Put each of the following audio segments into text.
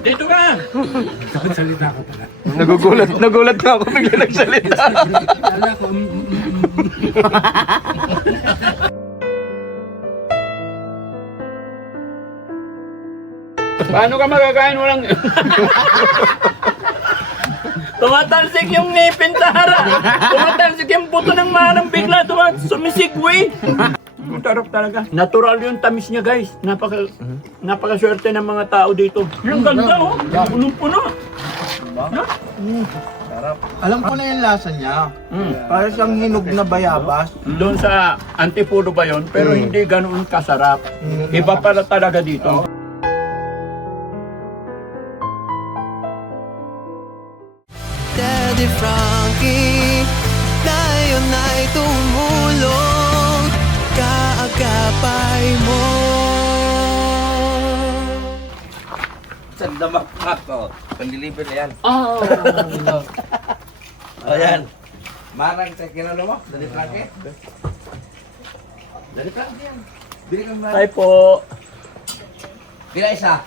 Dito ka! Salita ko pala. Nagulat na ako bigla nagsalita. Kala ko, Paano ka magkakain walang... Tumatalsik yung ngipin, Tara! Tumatalsik yung buto ng manang bigla, sumisigwi! Ang sarap talaga. Natural yung tamis niya, guys. Napaka-swerte ng mga tao dito. Yung ganda, oh. Punong-puno. No? Alam ko na yung lasa niya. Para siyang hinog na bayabas. Doon sa Antipolo ba yun? Pero hindi ganoon kasarap. Iba pala talaga dito. Daddy Frankie, ngayon ay tumulong, kaagapay mo. Sandamak ako. Pandiliver na yan. Oh. O yan. Marang sa kinano mo? Dali Frankie? Dali Frankie yan. Bili kang marang. Ay po. Bila isa?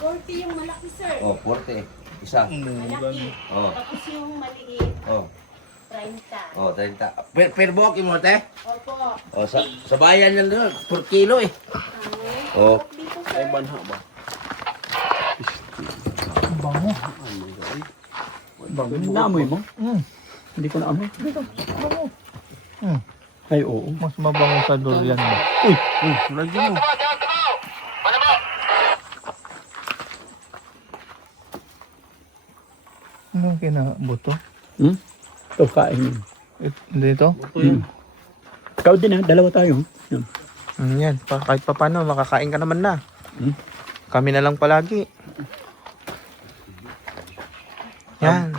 40 yung malaki, sir. Oh, 40. Isa. Malaki. Oh. Tapos yung maliit, Oh. 30. Oh, 30. Per buhok mo, te? Opo. Oh, sa bayan yan doon. Per kilo eh. Oh. Dito, sir. Naamoy mo? Hindi ko naamoy. Ay, oo. Mas mabango sa durian ba? Lagyan mo. Anong kinabuto? Ito, kain. Dito? Ikaw din ha, dalawa tayo. Yan. Yan, kahit pa paano, makakain ka naman na. Kami na lang palagi. Yan.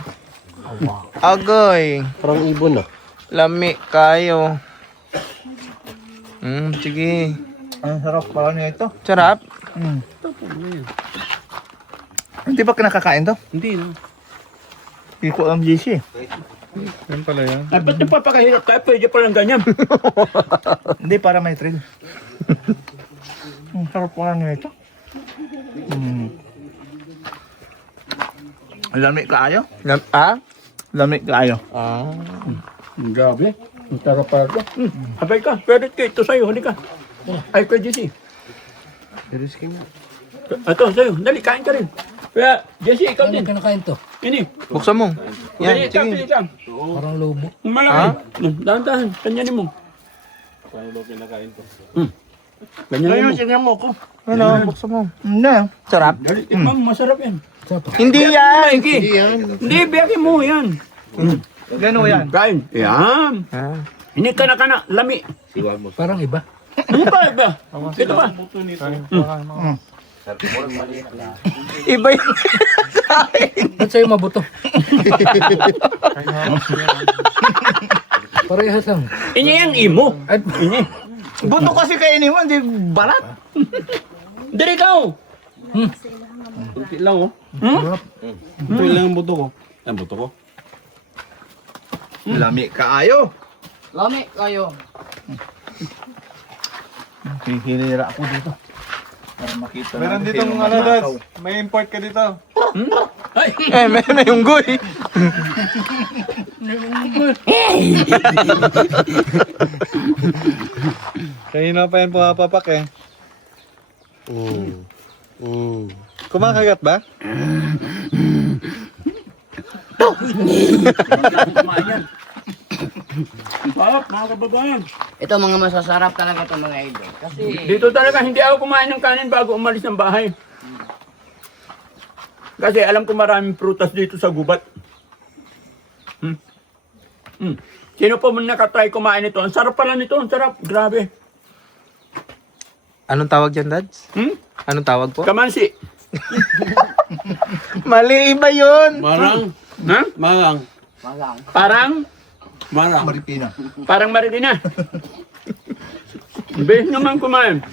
Agoy. Parang ibon ah. Lami kayo. Sige. Ang sarap pala niya ito. Sarap? Hindi ba kinakakain to? hindi no. Hindi ko alam, JC. Yan pala yan. Ay, ba't napapakahirap tayo? Pwede pa lang ganyan. Hindi, para may thrill. Ang sarap pala niya ito. Lami kaayo? Lami kaayo. Grabe. Ang sarap pala ito. Abay ka, pwede ka. Ito sa'yo, hali ka. Ay, kay JC. Ito, sa'yo. Dali, kain ka rin. Kaya, JC, ikaw din. Kinakain to. Ini. Buksan mo. Yan, Yan, pili sige. ka. Parang lobo. Malaki. Dahan-dahan. Kanyanin mo. Paano daw kinakain to? Kanyanin mo. Tingnan mo ko. Ano, buksan mo. Hindi. Sarap? Dali, tikman mo, masarap yan. Hindi yan! Hindi, biyakin mo yan. Gano yan? Kain. Yan. Hindi ka na, lami. Parang iba. Ano ba, iba? Ito ba? Iba yung Ba't sa'yo mabuto? Parehas lang. Ini yung imo. Ay, Ini. buto kasi kainin mo, hindi balat. Dari ka. Kunti lang oh. Ito lang ang buto ko. Ang buto ko. Lami kaayo. lami kayo. Hihilira ako dito. Para makita Meron ditong ano, Dads. May import ka dito. Ay. may unggoy. Kanina pa yan pumapapak eh. Kumakagat ba? Sarap, mga kababayan. Ito mga masasarap talaga ito mga idol. Kasi Dito talaga hindi ako kumain ng kanin bago umalis ng bahay. Kasi alam ko maraming prutas dito sa gubat. Sino po muna nakatry kumain ito? Ang sarap pala nito, ang sarap. Grabe. Anong tawag dyan, Dads? Anong tawag po? Kamansi. Mali, iba yun. Marang. Ha? Marang. Parang? Marang. Maripina. Parang maridina. Bes naman kumain.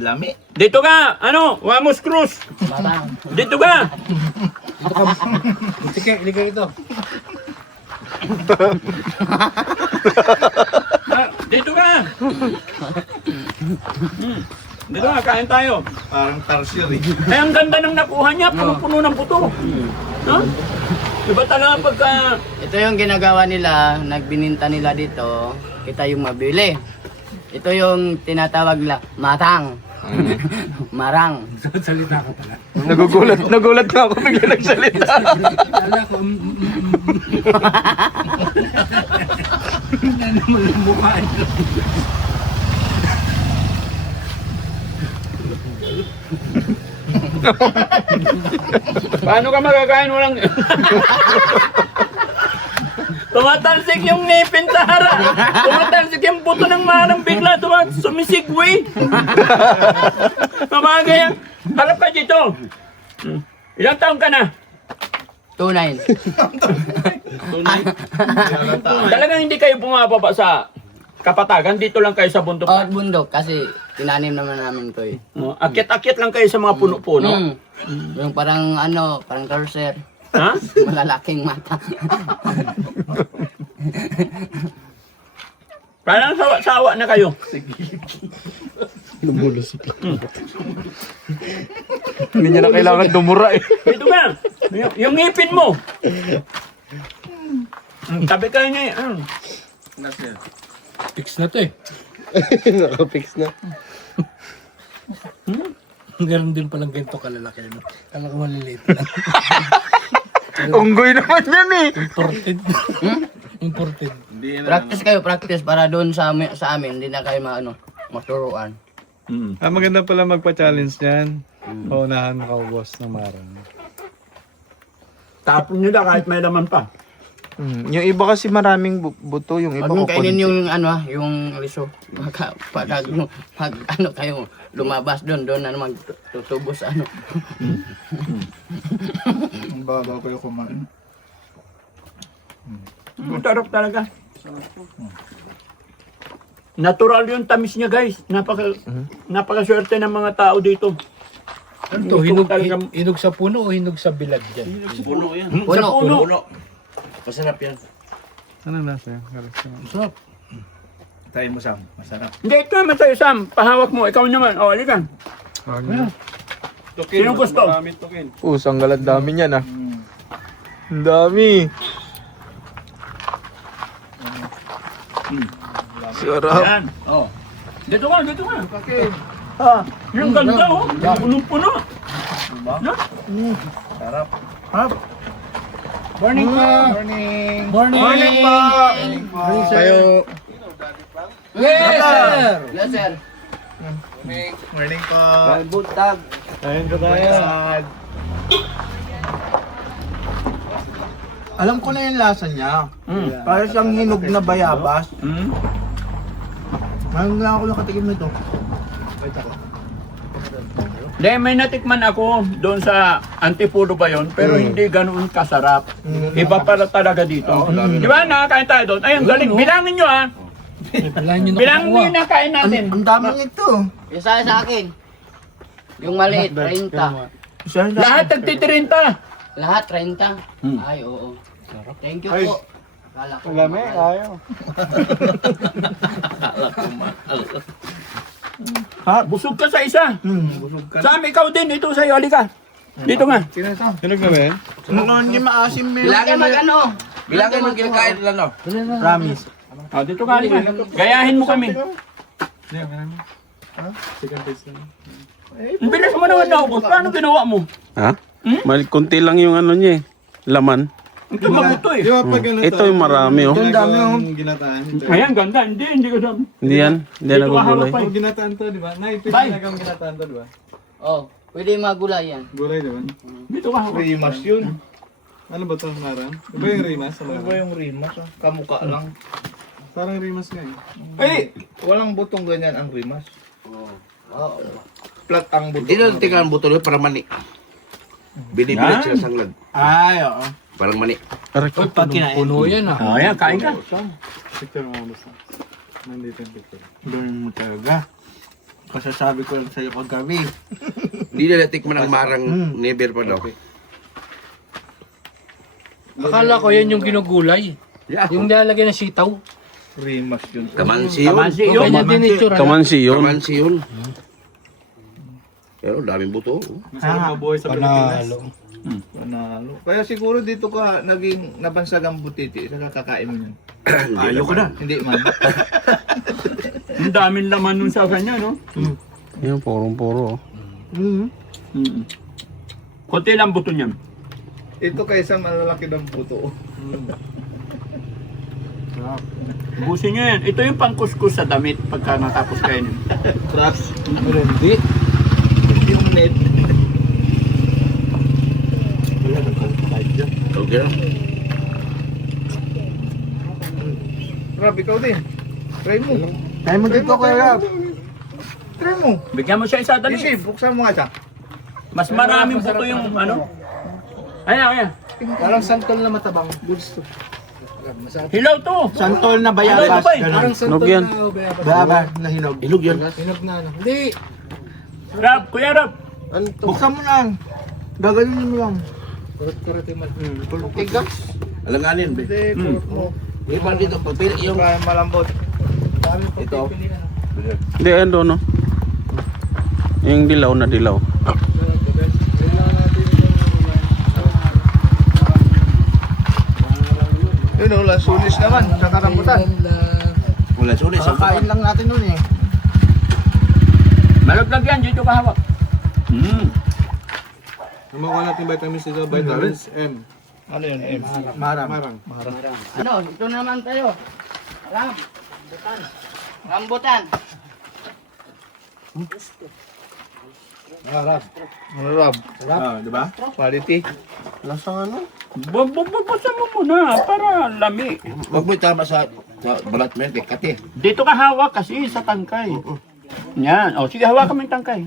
Lami. Dito ka! Ano? Wamos Cruz! Dito ka! Sige, ligay ito. Dito ka. Dito ka, kain tayo. Parang tertiary. Ay, ang ganda ng nakuha niya, puno-puno ng buto. No? Diba talaga pagka... Ito yung ginagawa nila, nagbininta nila dito, kita yung mabili. Ito yung tinatawag na matang. Marang. Salita ka pala. Nagulat na ako bigla nagsalita. Kala ko, Ano naman ang mukha niyo? Paano ka magkakain walang... Tumatalsik yung ngipin sa harap. Tumatalsik yung buto ng marang bigla. Sumisigwi. Kamagay yan. Harap ka dito. Ilang taon ka na? 2-9. Talagang hindi kayo bumababa sa kapatagan. Dito lang kayo sa bundok. Oh, bundok kasi tinanim naman namin to eh. Akit-akit lang kayo sa mga puno-puno. Yung parang ano, parang torser. Ha? Malalaking mata. Parang sawa-sawa na kayo. Hindi niya na kailangan dumura eh. Dito ka. Yung ngipin mo. Tabi ka niya. Fix na to eh. Nakapix na. Ganon din palang ganito kalalaki. No? Kala ko maliliit lang. Unggoy naman yan eh. Imported. Imported. Practice kayo, practice para doon sa amin, hindi na kayo maturuan. Maganda pala magpa-challenge niyan. Paunahan makaubos ng marang. Tapon nila kahit may laman pa. Yung iba kasi maraming buto, yung iba Huwag mong kainin kukunti. yung yung liso. Pag kayo lumabas doon na magtutubos ano. Ang babaw kayo kumain. Ang sarap talaga. Natural yung tamis niya guys. Napakaswerte ng mga tao dito. Ano to? Hinog sa puno o hinog sa bilad dyan? Puno yan. Sa puno. Puno. Masarap yan. Ano nasa yan? Sarap. Tayo mo, Sam. Masarap. Hindi, ito naman sa'yo Sam. Pahawak mo. Ikaw naman. O, halika. Sinong gusto? Ang galad dami niyan ah. Ang dami. Sarap. Yan. O. Dito ka, dito ka. Yung ganda oh. Punong-puno. No? Sarap. Sarap. Morning pa! Morning. Morning! po. Kayo. Yes, sir! Yes, sir. Morning po. Ayun ko tayo. Alam ko na yung lasa niya. Para siyang hinog na bayabas. Ngayon lang ako nakatikim nito. Hindi, may natikman ako doon sa Antipolo ba yun, pero hindi ganoon kasarap. Iba pala talaga dito. Di ba, nakakain tayo doon? Ay, ang galing. Bilangin nyo ah. Bilangin nyo yung nakain natin. Ang dami nito. Isa sa akin. Yung maliit, 30. Lahat nagtitirinta. Lahat 30. Ay, oo. Thank you po. Kala ko. Lami, ayaw. Ha, busog ka sa isa. Busog ka. Sam, ikaw din. Ito sa'yo, halika. Dito nga. Hinog na ba yan? Hindi maasim eh. Bilangin mo Mag-ano? Bilangin mo kinakain lang no. Promise. Ah, dito ka, halika. Gayahin mo kami. Second taste lang. Ang bilis mo naman naubos. Paano ginawa mo? Ha? Konti lang yung ano niya eh. Laman. Ang tumabuto eh. Di ba pag ganito? Ito yung marami oh. Ang dami oh. Ginataan. Ayan, ganda. Hindi ko sabi. Hindi yan. Hindi Dito nagugulay. mahalo pa eh. Yung ginataan to, di ba? Naipis Bye. talagang ginataan to, di ba? Oh, pwede magulay yan. Gulay, di ba? Dito ka. Rimas yun. Ano ba ito, Marang? Iba yung rimas? Ano ba yung rimas? Kamukha lang. Parang rimas nga eh. Eh, Walang butong ganyan ang rimas. Oo. Plat ang Hindi butong. na tingnan ang buto para mani. Binibilat sila sanglad. Ay, oo. Parang mani. Uy, puno yan ah. oh, ayan, kain ka. Picture mo basta. Nandito yung picture. Doon mo talaga. Kasasabi ko lang sa'yo kagabi. Hindi na natikman ang marang never pa daw. Akala ko yan yung ginugulay. Yeah. Yung nilalagyan ng sitaw. Rimas yun. Kamansi yun. Kamansi yun. Ganyan din itsura. Kamansi yun. Kamansi yun. Pero daming buto. Masarap mabuhay sa Pilipinas. Panalo. Panalo. Kaya siguro dito ka naging nabansagang butiti sa kakakain mo yan. Ayoko na. Hindi man. Ang daming laman nun sa kanya, no? Yan, purong-puro. Konti lang buto niyan. Ito kaysa malalaki ng puto. Busin nyo yan. Ito yung pangkuskus sa damit pagka natapos kainin. Trust. Hindi. Yung net. Okay na. Rob, ikaw din. Try mo. Try mo dito kay Rob. Try mo. Bigyan mo siya isa dali. Isi, buksan mo nga siya. Mas maraming buto yung ano. Ayan, ayan. Parang santol na matabang. Gusto. Masarap. Hilaw to. Santol na Hilaw to bayabas. ba eh? Parang santol Hinog yan. na bayabas. Bayabas na hinog. Ilog yan. Hinog na ano. Hindi. Rab, Kuya Rab. Ano to? Buksan mo lang. Gaganunin mo lang. Kurot-kurot yung mal. Tigas. Alanganin, be. Hindi, kurot mo. Ipan dito, pagpili yung... Para malambot. Ito. Hindi, ano, no? Yung dilaw na dilaw. Yun o, lasunis naman sa karambutan. Wala sulit. Kakain lang natin nun eh. Malaglag yan, dito ka hawak. Makuha natin vitamins dito, vitamins M. Ano yun, M? Marang. Ano, ito naman tayo. Rambutan. Rambutan. Ano, Rob? Ah, di ba? Quality. Lasang ano? Bubuksan mo muna para lami. Huwag mo itama sa balat mo yan, kay kati. Dito ka hawak kasi sa tangkay. Yan. O, sige, hawakan mo yung tangkay.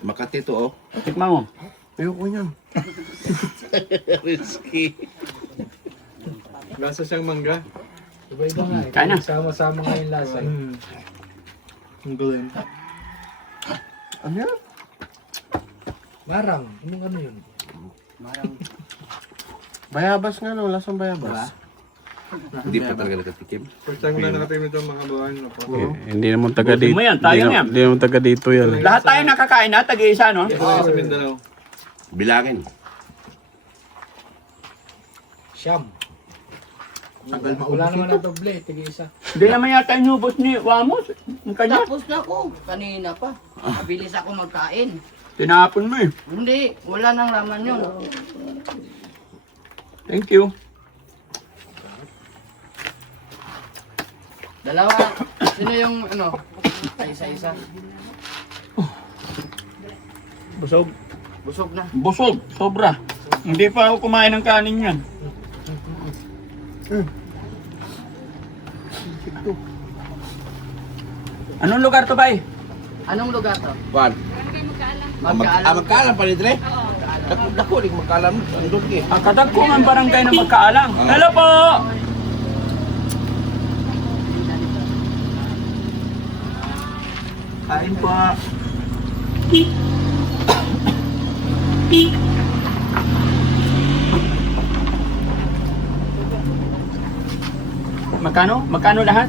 Makati to, oh. Tikman mo. Ayoko niyan. Risky. Lasa siyang mangga. Iba-iba nga eh. Kaya na. Sama-sama nga yung lasa eh. Ang galing. Ano yan? Marang. Anong ano yun? Bayabas nga, no? Lasang bayabas. Hindi pa talaga nakatikim. First time ko na nakatim ito mga kabahan. Hindi naman taga Busin dito. mo yan, tayo yan. Hindi naman taga dito yan. Lahat tayo nakakain na, tag-iisa, no? Ito sa Mindanao. Bilangin. Siyam. Wala naman na doble. Tig-isa. Hindi naman yata inubos ni Wamos. Ang kanya. Tapos na ako. Kanina pa. Mabilis ako magkain. Tinapon mo eh. Hindi. Wala nang laman yun. Thank you. Dalawa. Sino yung ano? Isa-isa. Busog. Busog na. Busog. Sobra. Hindi pa ako kumain ng kanin yan. Anong lugar to, bay? Anong lugar to? Juan. Magkaalam. Magkaalam pa rin, Dre. Dako, di magkaalam. Andun ki. Ang kadagkungan barangay na magkaalang. Hello po! Kain po. Magkano? Magkano lahat?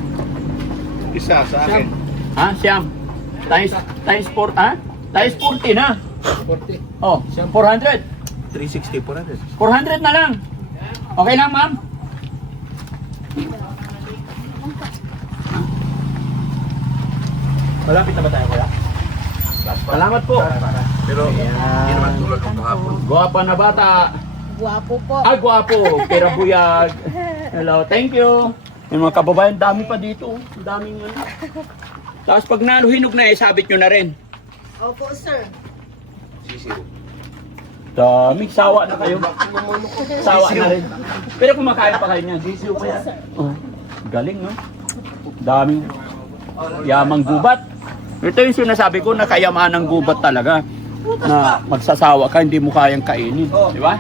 Isa sa akin. Ha? Siyam. Times 4, ha? Times 40 na. 40. Oh, 400. 360 po natin. 400 na lang. Okay lang, ma'am? Malapit na ba tayo, kuya? Salamat po. Pero, hindi naman tulad ng kahapon. Guwapa na bata. Guwapo po. Ah, guwapo. Pero buyag. Hello, thank you. Yung mga kababayan, dami pa dito. Ang daming ano. Tapos pag naluhinog na, sabit nyo na rin. Opo, sir. Dami, sawa na kayo. Sawa na rin. Pero kumakain pa kayo niyan. DCO pa yan. Oh, galing, no? Daming yamang gubat. Ito yung sinasabi ko na kayamanang gubat talaga. Na magsasawa ka, hindi mo kayang kainin. Di ba?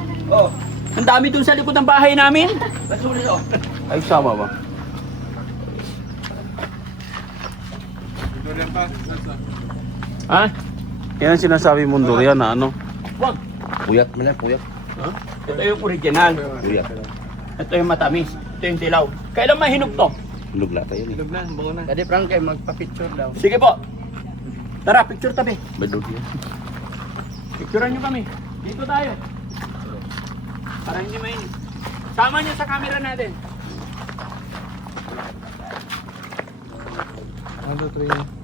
Ang dami dun sa likod ng bahay namin. Ay, sama ba? Ha? Yan ang sinasabi mong durian na ano. Wag. Puyat mo na, puyat. Ito yung original. Puyat. Ito yung matamis. Ito yung dilaw. Kailan mahinog to? Lugla tayo ni. Luglan, bango na. Daddy Frankie, magpa-picture daw. Sige po. Tara, picture tabi. Badog yan. Picturean nyo kami. Dito tayo. Para hindi mainit. Sama nyo sa camera natin. 1, 2, 3.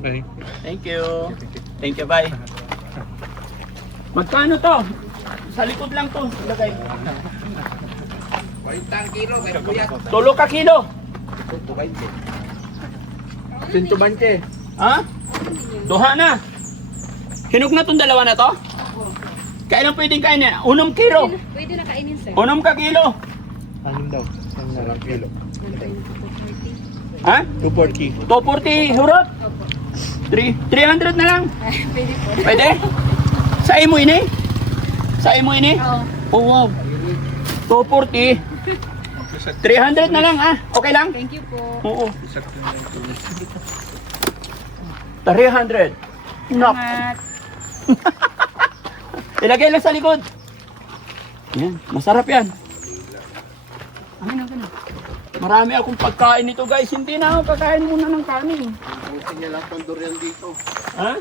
Okay. Thank you. Thank you, bye. Magkano to? Sa likod lang to. Lagay. 40 kilo, kaya kuya. Tulo ka kilo. 120. Ha? Duha na. Hinog na tong dalawa na to? Kailan pwedeng kainin? Unom kilo. Pwede na kainin, sir. Unom ka kilo. Anim daw. Isang kilo. Ha? 240. 240 hurot? 300 na lang. Pwede po. Pwede? Sa imo ini? Sa imo ini? Oo. Oh, wow. 240. 300 na lang, ah. Okay lang? Thank you po. Oo. 300. Knock. Salamat. Ilagay lang sa likod. Yan, masarap yan. Amin na. Marami akong pagkain nito, guys. Hindi na ako kakain muna ng kanin. Buti niya lang tong durian dito. Ha?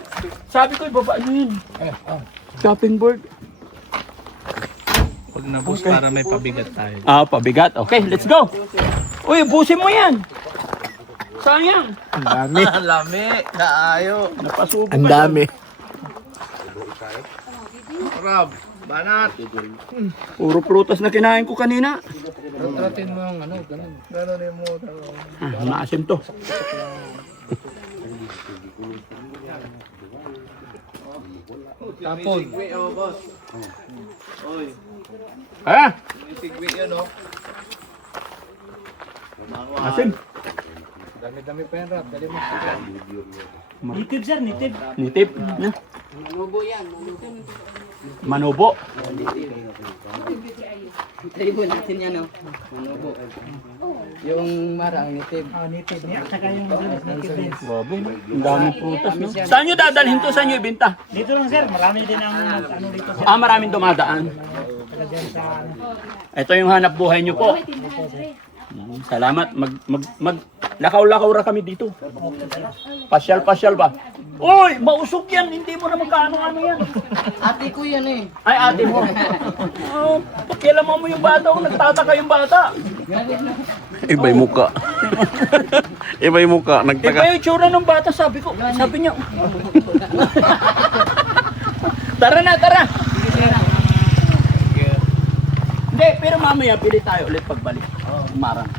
Sabi ko, ibaba nyo yun. Chopping board. Pag nabus para may pabigat tayo. Ah, pabigat. Okay, let's go. Uy, busin mo yan. Sayang. Ang dami. Ang dami. Kaayo. Napasubo Ang pa dami. Rob, banat. Puro prutas na kinain ko kanina. Tratin mo yung ano, ganun. Gano'n yung mo. Ah, maasim to. Tapon. Ha? Sigwi yun, no? Asim. Dami-dami pa yan, Rap. Dali mo. Nitib, sir. Nitib. Nitib. Na. Manubo yan, manubo. Manubo. Tribo natin yan, no? Manubo. Yung marang nitib. Babo. Ang daming prutas, no? Saan nyo dadalhin to? Saan nyo ibenta? Dito lang sir, marami din ang ano dito sir. Ah, maraming dumadaan. Ito yung hanap buhay nyo po. Salamat. Lakaw-lakaw ra kami dito. Pasyal-pasyal ba? Uy, mausok yan. Hindi mo na magkaano-ano yan. Ate ko yan eh. Ay, ate mo. Oh, pakialaman mo yung bata kung nagtataka yung bata. Iba'y muka. Iba'y muka. Iba Nagtaka. yung tsura ng bata, sabi ko. Sabi niya. Tara na, tara. Hindi, pero mamaya pili tayo ulit pagbalik. Marang.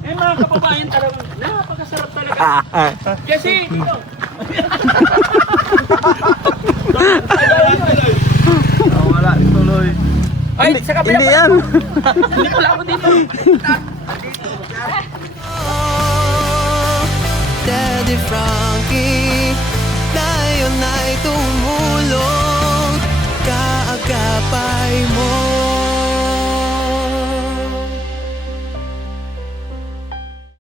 Eh mga kababayan talagang napakasarap talaga. Kasi dito. Wala, tuloy. Ay, sa kabila Hindi pa. yan. Hindi pala ako dito.